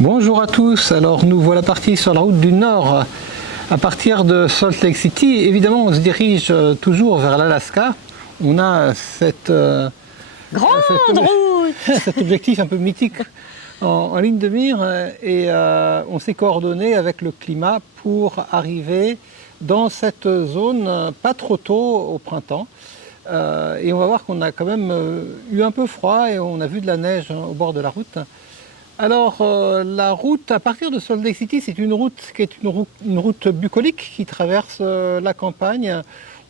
Bonjour à tous, alors nous voilà partis sur la route du Nord à partir de Salt Lake City. Évidemment on se dirige toujours vers l'Alaska. On a cet objectif un peu mythique en ligne de mire et on s'est coordonné avec le climat pour arriver dans cette zone pas trop tôt au printemps. Et on va voir qu'on a quand même eu un peu froid et on a vu de la neige au bord de la route. Alors la route à partir de Salt Lake City, c'est une route qui est une route bucolique qui traverse la campagne.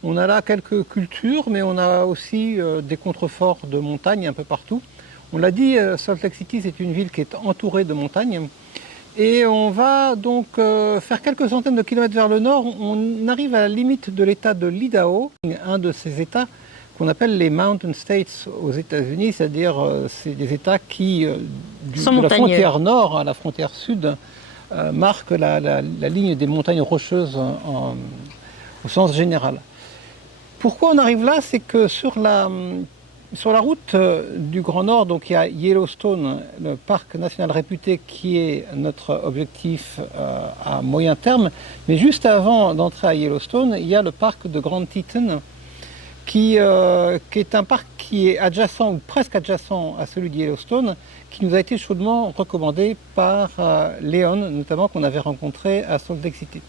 On a là quelques cultures, mais on a aussi des contreforts de montagnes un peu partout. On l'a dit, Salt Lake City, c'est une ville qui est entourée de montagnes. Et on va donc faire quelques centaines de kilomètres vers le nord. On arrive à la limite de l'état de l'Idaho, un de ces états qu'on appelle les Mountain States aux États-Unis, c'est-à-dire c'est des États qui, de la frontière nord à la frontière sud, marquent la ligne des montagnes rocheuses au sens général. Pourquoi on arrive là? C'est que sur la route du Grand Nord, donc il y a Yellowstone, le parc national réputé qui est notre objectif à moyen terme, mais juste avant d'entrer à Yellowstone, il y a le parc de Grand Teton, qui est un parc qui est adjacent ou presque adjacent à celui de Yellowstone, qui nous a été chaudement recommandé par Léon, notamment qu'on avait rencontré à Salt Lake City.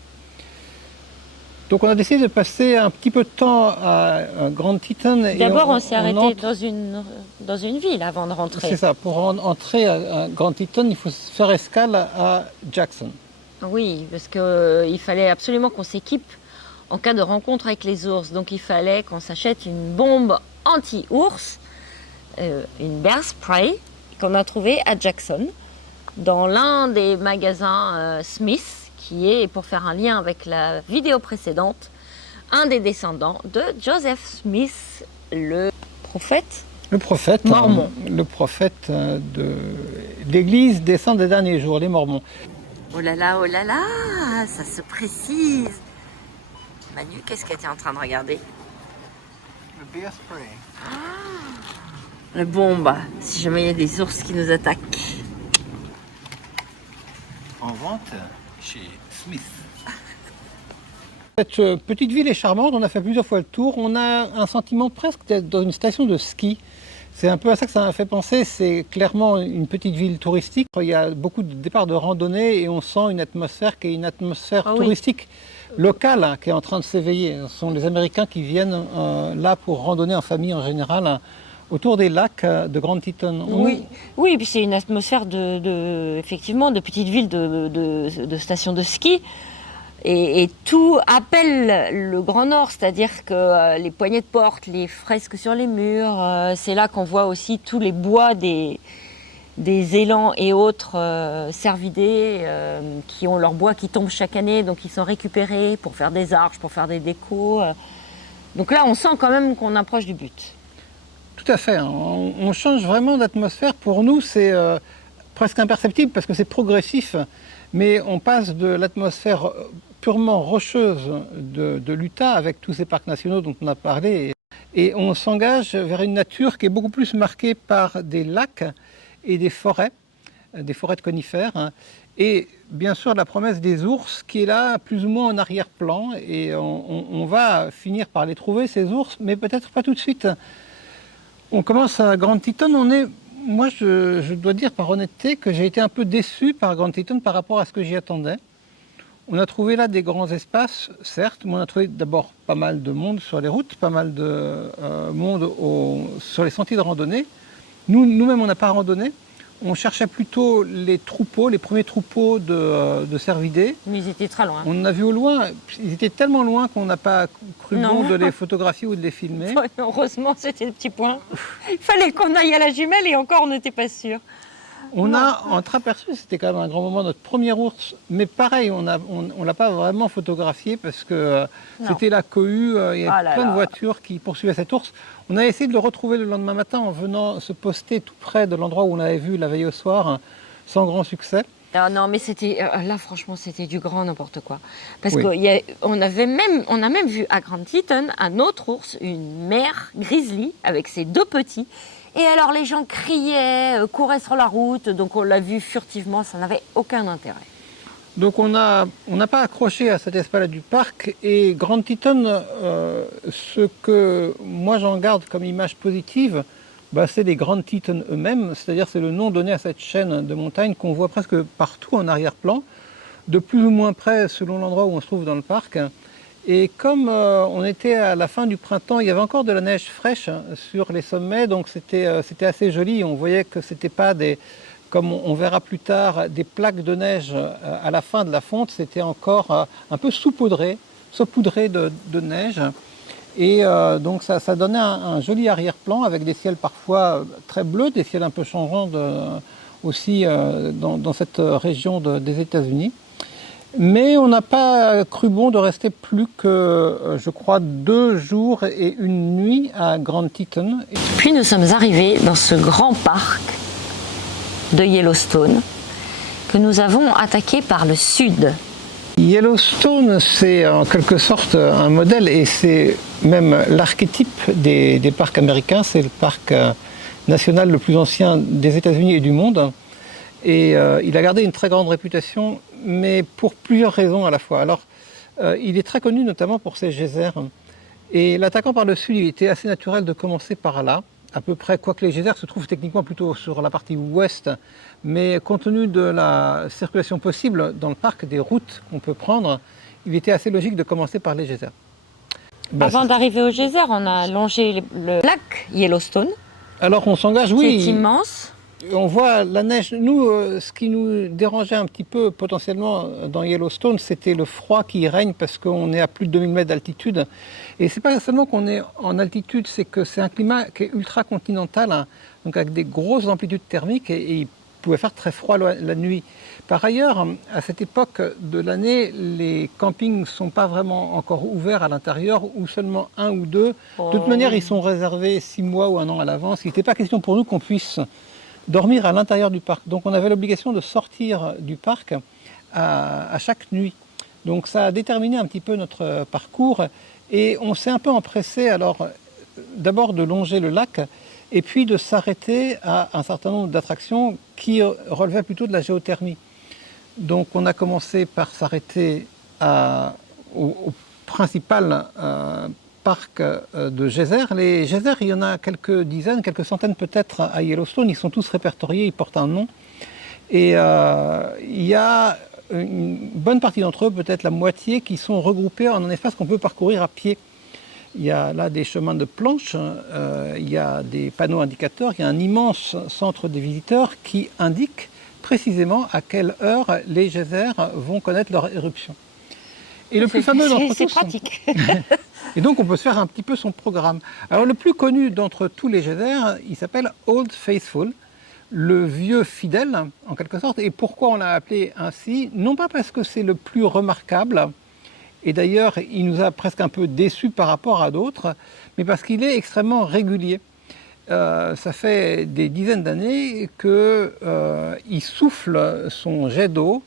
Donc on a décidé de passer un petit peu de temps à Grand Teton. D'abord on s'est arrêté dans une ville avant de rentrer. C'est ça, pour entrer à Grand Teton, il faut faire escale à Jackson. Oui, parce qu'il fallait absolument qu'on s'équipe en cas de rencontre avec les ours. Donc il fallait qu'on s'achète une bombe anti-ours, une bear spray, qu'on a trouvée à Jackson, dans l'un des magasins Smith, qui est, pour faire un lien avec la vidéo précédente, un des descendants de Joseph Smith, le prophète. Le prophète mormon. Le prophète de l'Église des 100 des derniers jours, les Mormons. Oh là là, ça se précise. Manu, qu'est-ce que tu es en train de regarder? Le bear spray. Le bombe, si jamais il y a des ours qui nous attaquent. En vente chez Smith. Cette petite ville est charmante, on a fait plusieurs fois le tour. On a un sentiment presque d'être dans une station de ski. C'est un peu à ça que ça m'a fait penser. C'est clairement une petite ville touristique. Il y a beaucoup de départs de randonnée et on sent une atmosphère qui est une atmosphère touristique. Locale qui est en train de s'éveiller. Ce sont les Américains qui viennent là pour randonner en famille en général autour des lacs de Grand Teton. Oui, puis c'est une atmosphère effectivement de petite ville de station de ski. Et tout appelle le Grand Nord, c'est-à-dire que les poignées de porte, les fresques sur les murs, c'est là qu'on voit aussi tous les bois des élans et autres cervidés qui ont leur bois qui tombe chaque année, donc ils sont récupérés pour faire des arches, pour faire des décos. Donc là, on sent quand même qu'on approche du but. Tout à fait. On change vraiment d'atmosphère. Pour nous, c'est presque imperceptible parce que c'est progressif, mais on passe de l'atmosphère purement rocheuse de l'Utah avec tous ces parcs nationaux dont on a parlé et on s'engage vers une nature qui est beaucoup plus marquée par des lacs et des forêts de conifères, et bien sûr la promesse des ours qui est là plus ou moins en arrière-plan, et on va finir par les trouver ces ours, mais peut-être pas tout de suite. On commence à Grand Teton, moi je dois dire par honnêteté que j'ai été un peu déçu par Grand Teton par rapport à ce que j'y attendais. On a trouvé là des grands espaces, certes, mais on a trouvé d'abord pas mal de monde sur les routes, pas mal de monde sur les sentiers de randonnée. Nous-mêmes, on n'a pas randonné. On cherchait plutôt les troupeaux, les premiers troupeaux de cervidés. Mais ils étaient très loin. On en a vu au loin. Ils étaient tellement loin qu'on n'a pas cru bon de les photographier ou de les filmer. Heureusement, c'était le petit point. Il fallait qu'on aille à la jumelle et encore, on n'était pas sûr. On a entreaperçu, c'était quand même un grand moment, notre premier ours, mais pareil, on l'a pas vraiment photographié parce que c'était la cohue, il y avait plein de voitures qui poursuivaient cet ours. On a essayé de le retrouver le lendemain matin en venant se poster tout près de l'endroit où on l'avait vu la veille au soir, sans grand succès. Ah non, mais c'était là, franchement, c'était du grand n'importe quoi. Parce qu'on a même vu à Grand Teton un autre ours, une mère grizzly avec ses deux petits. Et alors les gens criaient, couraient sur la route, donc on l'a vu furtivement, ça n'avait aucun intérêt. Donc on n'a pas accroché à cette esplanade du parc, et Grand Teton, ce que moi j'en garde comme image positive, c'est les Grand Teton eux-mêmes, c'est-à-dire c'est le nom donné à cette chaîne de montagnes qu'on voit presque partout en arrière-plan, de plus ou moins près selon l'endroit où on se trouve dans le parc. Et comme on était à la fin du printemps, il y avait encore de la neige fraîche sur les sommets, donc c'était assez joli. On voyait que c'était pas des, comme on verra plus tard, des plaques de neige à la fin de la fonte, c'était encore un peu saupoudré de neige. Et donc ça donnait un joli arrière-plan avec des ciels parfois très bleus, des ciels un peu changeants aussi dans cette région des États-Unis. Mais on n'a pas cru bon de rester plus que, je crois, 2 jours et 1 nuit à Grand Teton. Puis nous sommes arrivés dans ce grand parc de Yellowstone que nous avons attaqué par le sud. Yellowstone, c'est en quelque sorte un modèle, et c'est même l'archétype des parcs américains. C'est le parc national le plus ancien des États-Unis et du monde. Et il a gardé une très grande réputation, mais pour plusieurs raisons à la fois. Alors, il est très connu notamment pour ses geysers. Et l'attaquant par le sud, il était assez naturel de commencer par là, à peu près, quoique les geysers se trouvent techniquement plutôt sur la partie ouest. Mais compte tenu de la circulation possible dans le parc, des routes qu'on peut prendre, il était assez logique de commencer par les geysers. Avant d'arriver aux geysers, on a longé le lac Yellowstone. Alors on s'engage, oui. Qui est immense. On voit la neige. Nous, ce qui nous dérangeait un petit peu potentiellement dans Yellowstone, c'était le froid qui y règne parce qu'on est à plus de 2000 mètres d'altitude. Et c'est pas seulement qu'on est en altitude, c'est que c'est un climat qui est ultra continental, hein, donc avec des grosses amplitudes thermiques, et il pouvait faire très froid la nuit. Par ailleurs, à cette époque de l'année, les campings ne sont pas vraiment encore ouverts à l'intérieur, ou seulement 1 ou 2. De toute manière, ils sont réservés 6 mois ou 1 an à l'avance. Il n'était pas question pour nous qu'on puisse dormir à l'intérieur du parc. Donc on avait l'obligation de sortir du parc à chaque nuit. Donc ça a déterminé un petit peu notre parcours, et on s'est un peu empressé alors d'abord de longer le lac, et puis de s'arrêter à un certain nombre d'attractions qui relevaient plutôt de la géothermie. Donc on a commencé par s'arrêter au principal parc de geysers. Les geysers, il y en a quelques dizaines, quelques centaines peut-être à Yellowstone. Ils sont tous répertoriés, ils portent un nom. Et il y a une bonne partie d'entre eux, peut-être la moitié, qui sont regroupés en un espace qu'on peut parcourir à pied. Il y a là des chemins de planches, il y a des panneaux indicateurs, il y a un immense centre des visiteurs qui indique précisément à quelle heure les geysers vont connaître leur éruption. Et le plus fameux d'entre tous... C'est pratique. Et donc on peut se faire un petit peu son programme. Alors le plus connu d'entre tous les geysers, il s'appelle Old Faithful, le vieux fidèle en quelque sorte. Et pourquoi on l'a appelé ainsi? Non pas parce que c'est le plus remarquable, et d'ailleurs il nous a presque un peu déçus par rapport à d'autres, mais parce qu'il est extrêmement régulier. Ça fait des dizaines d'années qu'il souffle son jet d'eau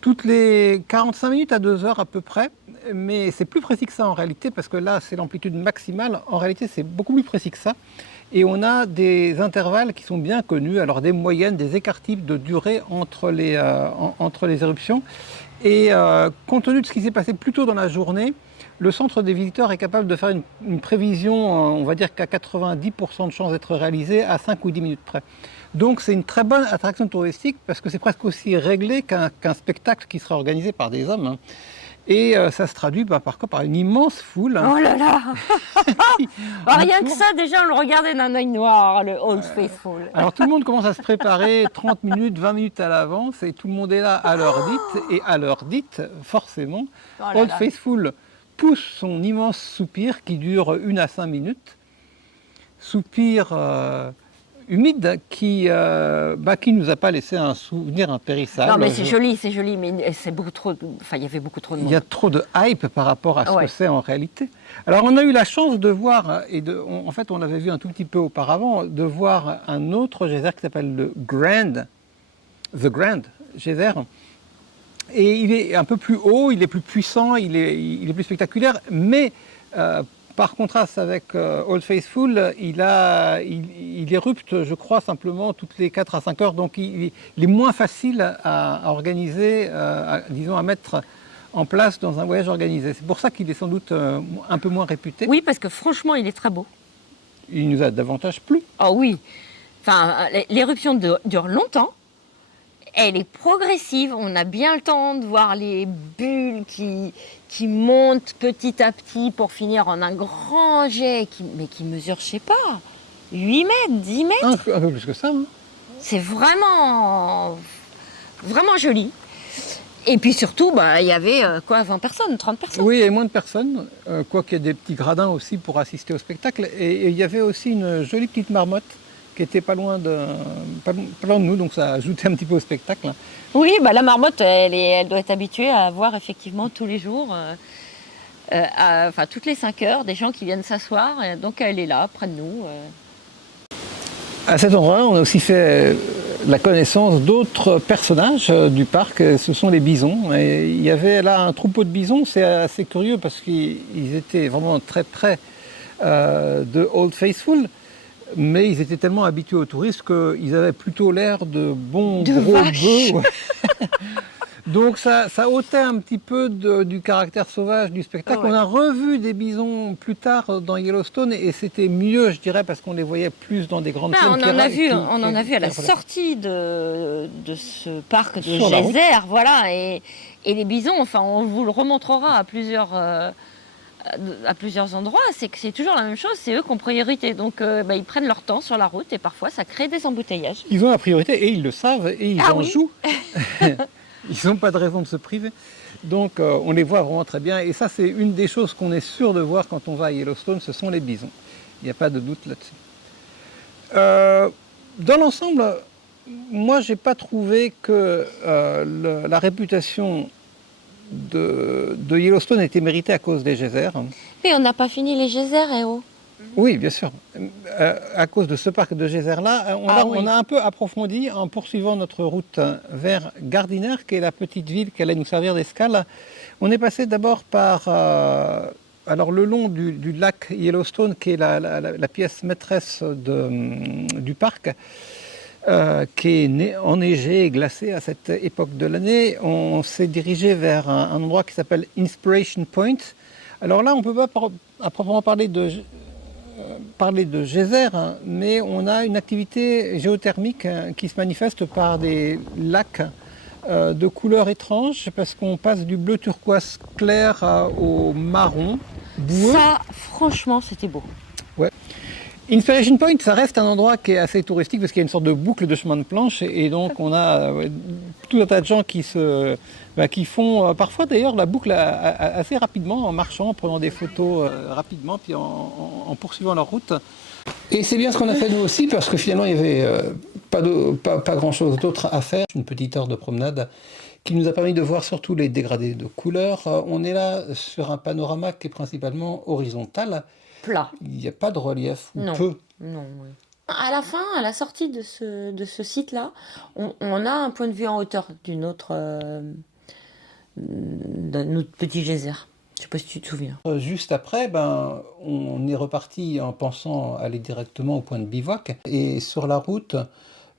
toutes les 45 minutes à 2 heures à peu près, mais c'est plus précis que ça en réalité, parce que là c'est l'amplitude maximale. En réalité c'est beaucoup plus précis que ça, et on a des intervalles qui sont bien connus, alors des moyennes, des écarts types de durée entre les éruptions. Et compte tenu de ce qui s'est passé plus tôt dans la journée, le centre des visiteurs est capable de faire une prévision, on va dire qu'à 90% de chances d'être réalisée à 5 ou 10 minutes près. Donc c'est une très bonne attraction touristique, parce que c'est presque aussi réglé qu'un spectacle qui serait organisé par des hommes. Hein. Et ça se traduit par une immense foule. Oh là là. Rien que ça, déjà, on le regardait d'un œil noir, le Old Faithful. Alors tout le monde commence à se préparer 30 minutes, 20 minutes à l'avance, et tout le monde est là à l'heure dite. Et à l'heure dite, forcément, Old Faithful pousse son immense soupir qui dure 1 à 5 minutes. Soupir humide qui nous a pas laissé un souvenir impérissable. Non mais c'est joli, mais c'est beaucoup trop. Enfin, il y avait beaucoup trop de monde. Il y a trop de hype par rapport à ce que c'est en réalité. Alors on a eu la chance de voir, en fait on l'avait vu un tout petit peu auparavant, de voir un autre geyser qui s'appelle le The Grand Geyser. Et il est un peu plus haut, il est plus puissant, il est plus spectaculaire, mais par contraste avec Old Faithful, il érupte, je crois, simplement toutes les 4 à 5 heures, donc il est moins facile à organiser, disons à mettre en place dans un voyage organisé. C'est pour ça qu'il est sans doute un peu moins réputé. Oui, parce que franchement, il est très beau. Il nous a davantage plu. Ah oui, enfin, l'éruption dure longtemps. Elle est progressive, on a bien le temps de voir les bulles qui montent petit à petit pour finir en un grand jet, mais qui mesure, je sais pas, 8 mètres, 10 mètres. Un peu plus que ça. Hein. C'est vraiment, vraiment joli. Et puis surtout, il y avait 20 personnes, 30 personnes. Oui, et moins de personnes, quoiqu'il y ait des petits gradins aussi pour assister au spectacle. Et il y avait aussi une jolie petite marmotte qui était pas loin de nous, donc ça ajoutait un petit peu au spectacle. Oui, la marmotte, elle doit être habituée à voir effectivement tous les jours, toutes les 5 heures, des gens qui viennent s'asseoir, donc elle est là, près de nous. À cet endroit, on a aussi fait la connaissance d'autres personnages du parc, ce sont les bisons. Et il y avait là un troupeau de bisons, c'est assez curieux parce qu'ils étaient vraiment très près de Old Faithful. Mais ils étaient tellement habitués aux touristes qu'ils avaient plutôt l'air de bons gros bœufs. Donc ça ôtait un petit peu du caractère sauvage du spectacle. Ouais. On a revu des bisons plus tard dans Yellowstone et c'était mieux, je dirais, parce qu'on les voyait plus dans des grandes plaines. On en a vu à la sortie de ce parc de Geyser, voilà. Et les bisons, enfin, on vous le remontrera à plusieurs endroits, c'est que c'est toujours la même chose, c'est eux qui ont priorité. Donc ils prennent leur temps sur la route et parfois ça crée des embouteillages. Ils ont la priorité et ils le savent et ils en jouent. Ils n'ont pas de raison de se priver. Donc on les voit vraiment très bien. Et ça, c'est une des choses qu'on est sûr de voir quand on va à Yellowstone, ce sont les bisons. Il n'y a pas de doute là-dessus. Dans l'ensemble, moi, je n'ai pas trouvé que la réputation de Yellowstone était méritée à cause des geysers. Mais on n'a pas fini les geysers, Oui, bien sûr. À cause de ce parc de geysers-là, on a un peu approfondi en poursuivant notre route vers Gardiner, qui est la petite ville qui allait nous servir d'escale. On est passé d'abord par le long du lac Yellowstone, qui est la pièce maîtresse du parc, qui est enneigé et glacé à cette époque de l'année. On s'est dirigé vers un endroit qui s'appelle Inspiration Point. Alors là, on ne peut pas à proprement parler de geyser, mais on a une activité géothermique qui se manifeste par des lacs de couleurs étranges, parce qu'on passe du bleu turquoise clair au marron boueux. Ça, franchement, c'était beau. Ouais. Inspiration Point, ça reste un endroit qui est assez touristique parce qu'il y a une sorte de boucle de chemin de planche et donc on a tout un tas de gens qui font parfois d'ailleurs la boucle assez rapidement en marchant, en prenant des photos rapidement puis en poursuivant leur route. Et c'est bien ce qu'on a fait nous aussi parce que finalement il n'y avait pas grand chose d'autre à faire. Une petite heure de promenade qui nous a permis de voir surtout les dégradés de couleurs. On est là sur un panorama qui est principalement horizontal. Plat. Il n'y a pas de relief, ou non. peu. Non, oui. À la fin, à la sortie de ce site-là, on a un point de vue en hauteur d'un autre petit geyser. Je ne sais pas si tu te souviens. Juste après, on est reparti en pensant aller directement au point de bivouac. Et sur la route,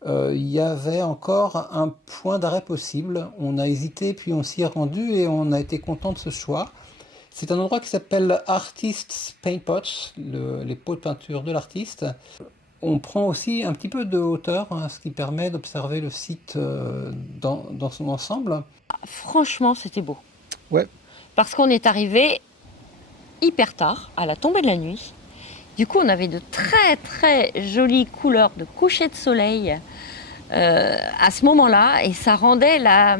il y avait encore un point d'arrêt possible. On a hésité, puis on s'y est rendu et on a été content de ce choix. C'est un endroit qui s'appelle Artist's Paint Pots, les pots de peinture de l'artiste. On prend aussi un petit peu de hauteur, ce qui permet d'observer le site dans son ensemble. Franchement, c'était beau. Ouais. Parce qu'on est arrivé hyper tard, à la tombée de la nuit. Du coup, on avait de très très jolies couleurs de coucher de soleil à ce moment-là. Et ça rendait la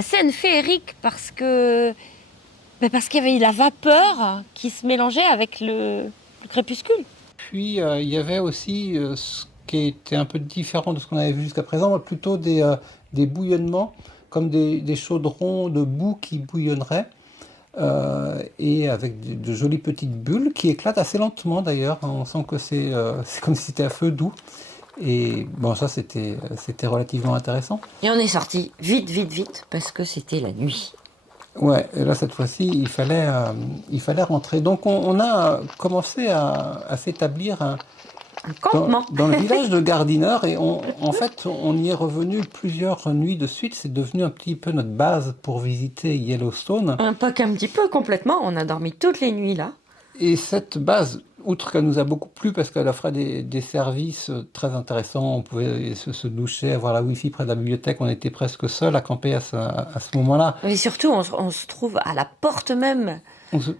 scène féerique parce qu'il y avait la vapeur qui se mélangeait avec le crépuscule. Puis il y avait aussi ce qui était un peu différent de ce qu'on avait vu jusqu'à présent, plutôt des bouillonnements, comme des chaudrons de boue qui bouillonneraient, et avec de jolies petites bulles qui éclatent assez lentement d'ailleurs. On sent que c'est comme si c'était à feu doux. Et bon, ça c'était relativement intéressant. Et on est sorti vite, parce que c'était la nuit. Ouais, et là cette fois-ci, il fallait rentrer. Donc on a commencé à s'établir Un campement. dans le village de Gardiner et en fait, on y est revenu plusieurs nuits de suite. C'est devenu un petit peu notre base pour visiter Yellowstone. Pas qu'un petit peu, complètement. On a dormi toutes les nuits là. Et cette base, outre qu'elle nous a beaucoup plu parce qu'elle offrait des services très intéressants, on pouvait se doucher, avoir la Wi-Fi près de la bibliothèque, on était presque seul à camper à ce moment-là. Mais surtout, on se trouve à la porte même.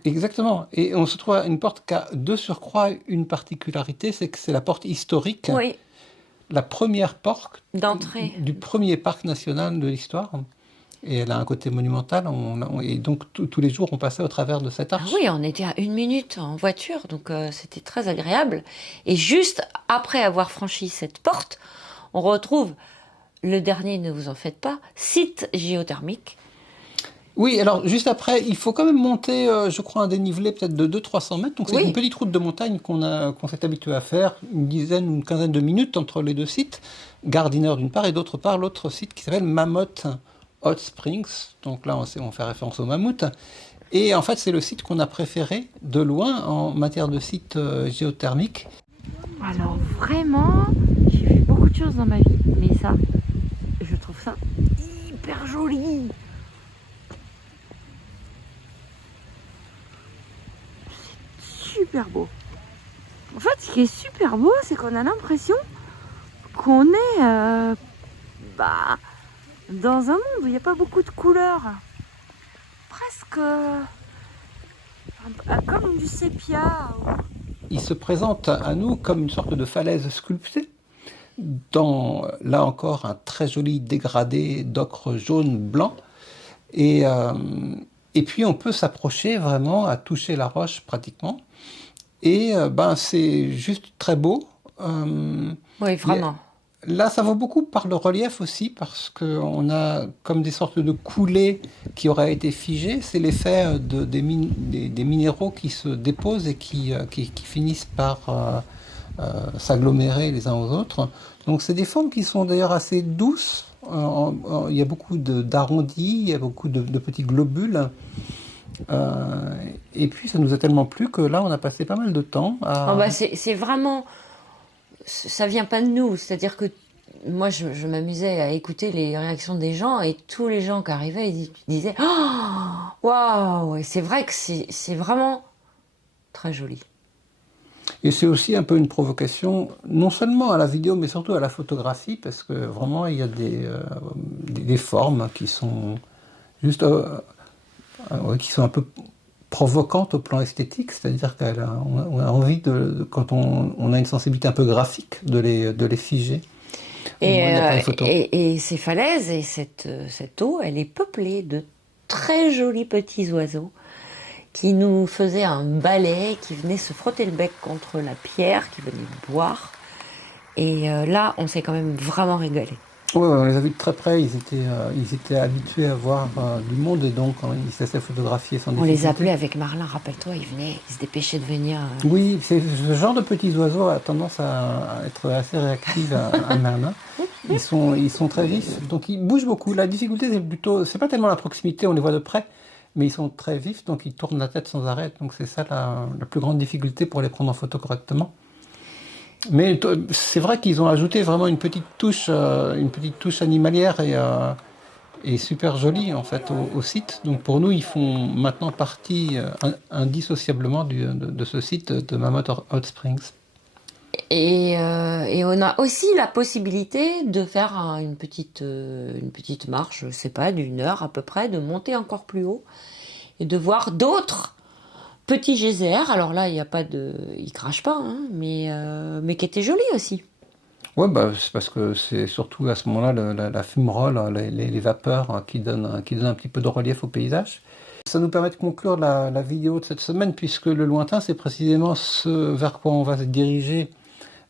Exactement. Et on se trouve à une porte qui a de surcroît une particularité, c'est que c'est la porte historique, Oui, la première porte d'entrée. du premier parc national de l'histoire. Et elle a un côté monumental. Et donc tous les jours, on passait au travers de cette Ah arche. oui, on était à 1 minute en voiture, donc c'était très agréable. Et juste après avoir franchi cette porte, on retrouve le dernier, ne vous en faites pas, site géothermique. Oui, alors juste après, il faut quand même monter, je crois, un dénivelé peut-être de 200-300 mètres. Donc c'est Oui. une petite route de montagne qu'on s'est habitué à faire, une dizaine, une quinzaine de minutes entre les deux sites. Gardiner d'une part et d'autre part l'autre site qui s'appelle Mammoth Hot Springs. Donc là, on fait référence au mammouth. Et en fait, c'est le site qu'on a préféré de loin en matière de site géothermique. Alors vraiment, j'ai vu beaucoup de choses dans ma vie, mais ça, je trouve ça hyper joli. C'est super beau. En fait, ce qui est super beau, c'est qu'on a l'impression qu'on est dans un monde où il n'y a pas beaucoup de couleurs. Presque comme du sépia. Il se présente à nous comme une sorte de falaise sculptée, dans, là encore, un très joli dégradé d'ocre jaune blanc. Et puis on peut s'approcher vraiment, à toucher la roche pratiquement. Et c'est juste très beau. Oui, vraiment. Là, ça vaut beaucoup par le relief aussi, parce qu'on a comme des sortes de coulées qui auraient été figées. C'est l'effet des minéraux qui se déposent et qui finissent par s'agglomérer les uns aux autres. Donc c'est des formes qui sont d'ailleurs assez douces. Il y a beaucoup d'arrondis, il y a beaucoup de petits globules. Et puis ça nous a tellement plu que là, on a passé pas mal de temps à... C'est vraiment... Ça vient pas de nous, c'est-à-dire que moi je m'amusais à écouter les réactions des gens et tous les gens qui arrivaient ils disaient oh, waouh, et c'est vrai que c'est vraiment très joli. Et c'est aussi un peu une provocation, non seulement à la vidéo, mais surtout à la photographie, parce que vraiment il y a des formes qui sont juste qui sont un peu provocantes au plan esthétique, c'est-à-dire qu'on a envie quand on a une sensibilité un peu graphique, de les figer. Et ces falaises et cette eau, elle est peuplée de très jolis petits oiseaux qui nous faisaient un balai, qui venaient se frotter le bec contre la pierre, qui venaient boire. Et là, on s'est quand même vraiment régalé. Oui, on les a vus de très près, ils étaient habitués à voir du monde et donc ils se laissaient photographier sans difficulté. On les appelait avec Marlin, rappelle-toi, ils venaient, ils se dépêchaient de venir. Oui, ce genre de petits oiseaux a tendance à être assez réactifs à Merlin. Ils sont très vifs, donc ils bougent beaucoup. La difficulté, c'est pas tellement la proximité, on les voit de près, mais ils sont très vifs, donc ils tournent la tête sans arrêt. Donc c'est ça la plus grande difficulté pour les prendre en photo correctement. Mais c'est vrai qu'ils ont ajouté vraiment une petite touche animalière et super jolie en fait au site. Donc pour nous, ils font maintenant partie indissociablement de ce site de Mammoth Hot Springs. Et on a aussi la possibilité de faire une petite marche, je sais pas, d'1 heure à peu près, de monter encore plus haut et de voir d'autres petits geysers. Alors là, ils crachent pas, hein, mais qui étaient jolis aussi. Ouais, c'est parce que c'est surtout à ce moment-là la fumerole, les vapeurs qui donnent un petit peu de relief au paysage. Ça nous permet de conclure la vidéo de cette semaine, puisque le lointain, c'est précisément ce vers quoi on va se diriger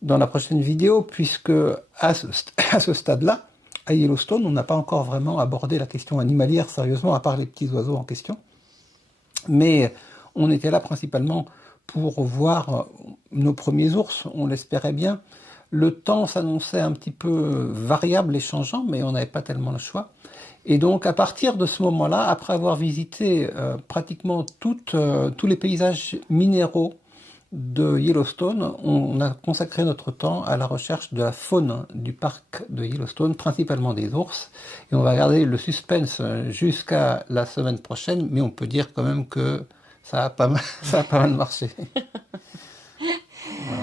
dans la prochaine vidéo, puisque à ce stade-là, à Yellowstone, on n'a pas encore vraiment abordé la question animalière sérieusement, à part les petits oiseaux en question. Mais on était là principalement pour voir nos premiers ours, on l'espérait bien. Le temps s'annonçait un petit peu variable et changeant, mais on n'avait pas tellement le choix. Et donc, à partir de ce moment-là, après avoir visité pratiquement tous les paysages minéraux de Yellowstone, on a consacré notre temps à la recherche de la faune du parc de Yellowstone, principalement des ours. Et on va garder le suspense jusqu'à la semaine prochaine, mais on peut dire quand même que ça a pas mal, ça a pas mal marché. Voilà.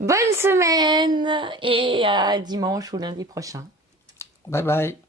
Bonne semaine et à dimanche ou lundi prochain. Bye bye.